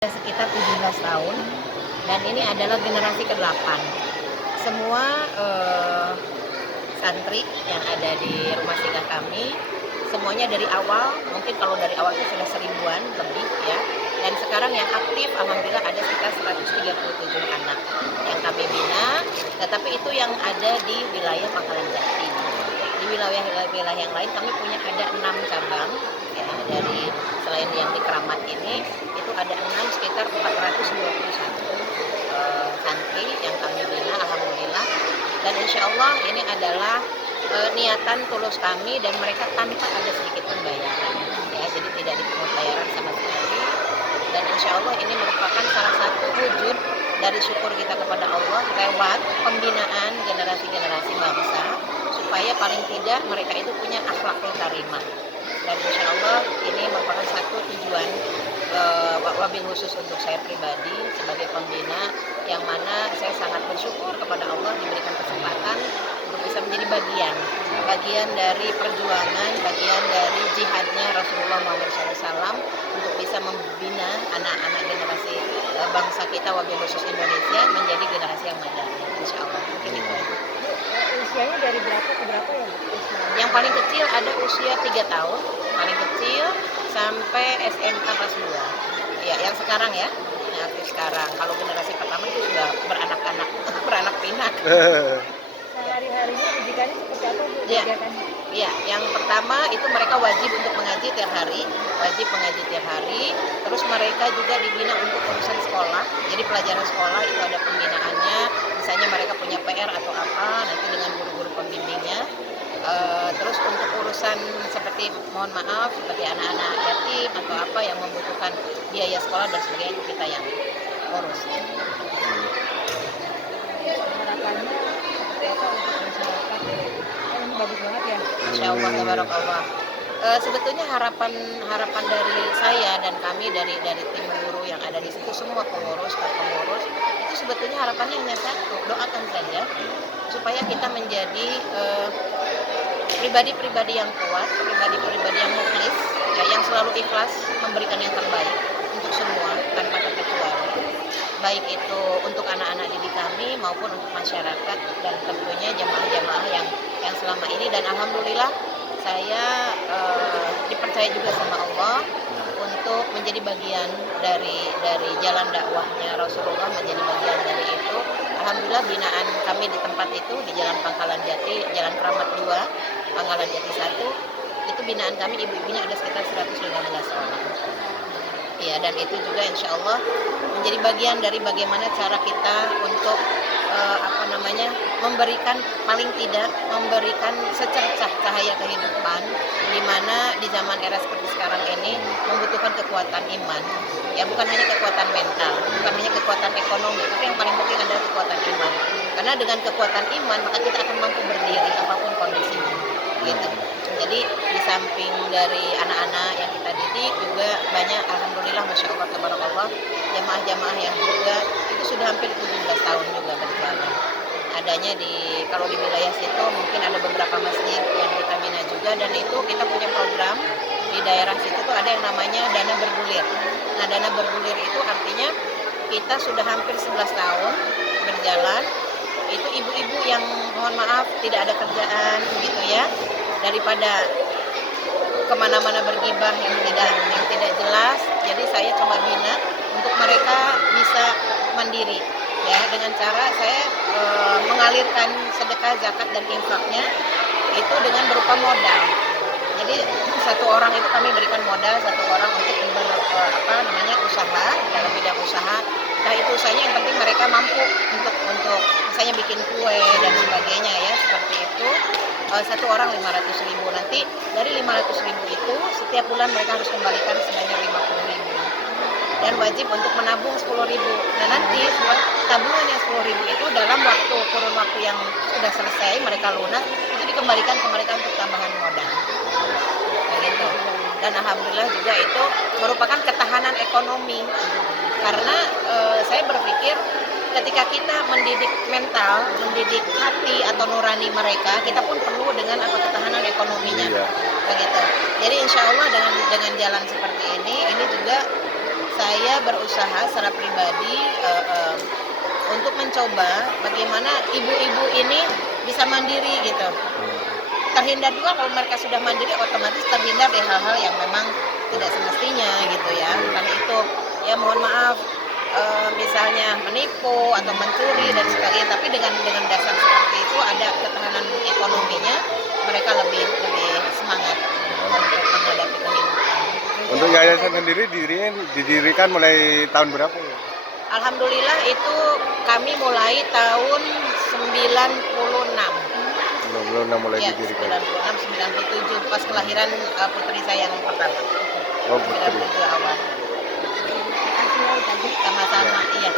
Sekitar 17 tahun dan ini adalah generasi ke-8. Semua santri yang ada di rumah singgah kami semuanya dari awal, mungkin kalau dari awal itu sudah 1000-an lebih ya. Dan sekarang yang aktif alhamdulillah ada sekitar 137 anak yang kami bina, tetapi itu yang ada di wilayah Pangkalan Jati. Di wilayah yang lain kami punya ada 6 cabang ya, dari selain yang di Keramat ini itu ada 6 sekitar 421 santri yang kami bina alhamdulillah, dan insya Allah ini adalah niatan tulus kami dan mereka tanpa ada sedikit pun bayaran ya, jadi tidak dipungut bayaran sama sekali, dan insya Allah ini merupakan salah satu wujud dari syukur kita kepada Allah lewat pembinaan generasi-generasi bangsa supaya paling tidak mereka itu punya akhlakul karimah. Dan insya Allah ini merupakan satu tujuan wabil khusus untuk saya pribadi sebagai pembina, yang mana saya sangat bersyukur kepada Allah diberikan kesempatan untuk bisa menjadi bagian dari perjuangan, bagian dari jihadnya Rasulullah SAW untuk bisa membina anak-anak generasi bangsa kita wabil khusus Indonesia menjadi generasi yang madani. Insya Allah mungkin itu. Usianya dari berapa ke berapa ya? Yang paling kecil ada usia 3 tahun, paling kecil sampai SMA kelas 2. Ya, yang sekarang ya, yang aktif sekarang. Kalau generasi pertama itu sudah beranak-anak, beranak pinak. Sehari-harinya pendidikannya seperti apa Bu? Ya. Kegiatannya? Ya, yang pertama itu mereka wajib untuk mengaji tiap hari, Terus mereka juga dibina untuk urusan sekolah. Jadi pelajaran sekolah itu ada pembinaannya. Misalnya mereka punya PR atau apa, nanti dengan guru-guru pembimbingnya. Terus untuk urusan seperti mohon maaf seperti anak-anak yatim atau apa yang membutuhkan biaya sekolah dan sebagainya itu kita yang urus. Harapannya seperti apa untuk masyarakat? Ini bagus banget ya. Insya Allah tabarakallah. Sebetulnya harapan dari saya dan kami dari tim guru yang ada di situ, semua pengurus itu sebetulnya harapannya hanya satu, doakan saja supaya kita menjadi pribadi-pribadi yang kuat, pribadi-pribadi yang mukhlis ya, yang selalu ikhlas memberikan yang terbaik untuk semua tanpa terkecuali, baik itu untuk anak-anak didik kami maupun untuk masyarakat dan tentunya jamaah-jamaah yang selama ini. Dan alhamdulillah saya dipercaya juga sama Allah untuk menjadi bagian dari jalan dakwahnya Rasulullah, menjadi bagian dari itu. Alhamdulillah binaan kami di tempat itu di Jalan Pangkalan Jati, Jalan Keramat 2, Pangkalan Jati 1, itu binaan kami ibu-ibunya ada sekitar 115 orang. Ya, dan itu juga insya Allah menjadi bagian dari bagaimana cara kita untuk memberikan, paling tidak memberikan secercah cahaya kehidupan, di mana di zaman era seperti sekarang ini membutuhkan kekuatan iman. Ya, bukan hanya kekuatan mental, bukan hanya kekuatan ekonomi, tapi yang paling penting adalah kekuatan iman. Karena dengan kekuatan iman maka kita akan mampu berdiri apapun kondisinya. Gitu. Jadi di samping dari anak-anak yang kita didik juga banyak alhamdulillah masya Allah tabarakallah jamaah-jamaah yang juga itu sudah hampir 17 tahun juga berjalan. Adanya kalau di wilayah situ mungkin ada beberapa masjid yang kita bina juga, dan itu kita punya program di daerah situ tuh ada yang namanya dana bergulir. Nah, dana bergulir itu artinya kita sudah hampir 11 tahun berjalan. Itu ibu-ibu yang mohon maaf tidak ada kerjaan gitu ya, daripada kemana-mana bergibah yang tidak jelas, jadi saya coba bina untuk mereka bisa mandiri ya, dengan cara saya mengalirkan sedekah, zakat dan infaknya itu dengan berupa modal. Jadi satu orang itu kami berikan modal, satu orang untuk usaha dalam bidang usaha. Nah, itu usahanya yang penting mereka mampu untuk misalnya bikin kue dan sebagainya ya, seperti itu. Satu orang 500.000, nanti dari 500.000 itu setiap bulan mereka harus kembalikan sebanyak 50.000 dan wajib untuk menabung 10.000. Nah, nanti tabungan yang 10.000 itu dalam kurun waktu yang sudah selesai mereka lunas itu dikembalikan ke mereka untuk tambahan modal. Begitu. Dan alhamdulillah juga itu merupakan ketahanan ekonomi, karena saya berpikir ketika kita mendidik mental, mendidik hati atau nurani mereka, kita pun perlu dengan ketahanan ekonominya. Begitu. Jadi insya Allah dengan jalan seperti ini juga saya berusaha secara pribadi untuk mencoba bagaimana ibu-ibu ini bisa mandiri gitu. Terhindar juga kalau mereka sudah mandiri, otomatis terhindar dari hal-hal yang memang tidak semestinya gitu ya. Karena itu ya mohon maaf misalnya menipu atau mencuri dan sebagainya, tapi dengan dasar seperti itu ada ketahanan ekonominya, mereka lebih semangat untuk menghadapi kehidupan. Untuk yayasan sendiri didirikan mulai tahun berapa ya? Alhamdulillah itu kami mulai tahun 96. Belum mulai Ya, didirikan. 96, 97 pas kelahiran putri saya yang pertama. Oh, putri. 97 awal. Terima kasih ya Ita. Sama-sama, iya.